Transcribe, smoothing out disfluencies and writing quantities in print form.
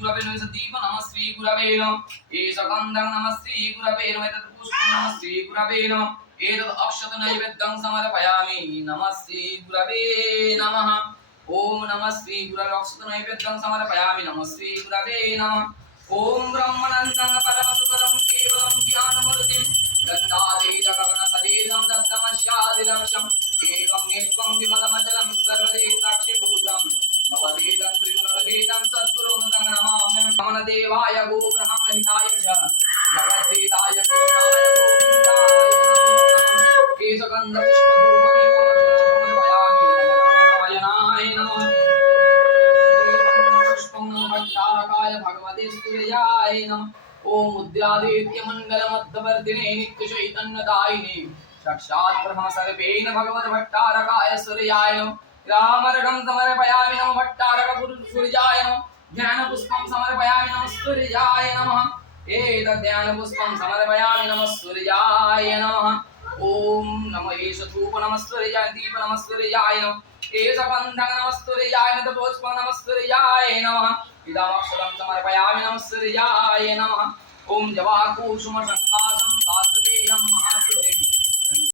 गुरवे नमः दीप नमः श्री गुरवे नमः एष गन्धं नमः श्री गुरवे नमः एतत् पुष्पं नमः श्री गुरवे नमः एतत् अक्षत नैवेद्यं समर्पयामि नमः श्री गुरवे नमः ओम नमः श्री गुरवे अक्षत नैवेद्यं समर्पयामि नमः श्री गुरवे नमः ओम ब्रह्मानन्दं परमसुखदं केवलं ज्ञानमूर्तिं गन्धाधीतं गगनसदीशं दत्तमस्यादिलक्ष्यम् एकं नेत्वं विमलमचलं सर्वदेशाक्षिभूतं भवदेदं त्रिगुणरहितं सद्गुरुं नमामि नमः गो ब्रह्मणहिताय च जगद्धिताय कृष्णाय गोविन्दाय नमः केशगन्धपुष्पधूपदीपमर्पयामि नारायणाय नमः पुष्पं भट्टारकाय भगवते सूर्याय नमः ओम उद्यादित्य मंगलमध्यवर्तिने नित्य चैतन्यदायिने साक्षात् ब्रह्म सर्वेण भगवत भट्टारकाय सूर्याय नमः रामर्घं समर्पयामि नमः भट्टारक गुरु सूर्याय नमः ज्ञान पुष्पं समर्पयामि नमः सूर्याय नमः एतद् ध्यान पुष्पं समर्पयामि नमः सूर्याय नमः ओम नमः एष धूप नमः सूर्याय दीप नमः सूर्याय नमः एष गन्धं नमः सूर्याय नमः पुष्पं नमः सूर्याय नमः इदमक्षरं समर्पयामि नमः सूर्याय नमः ओम जवाकुसुम शंकर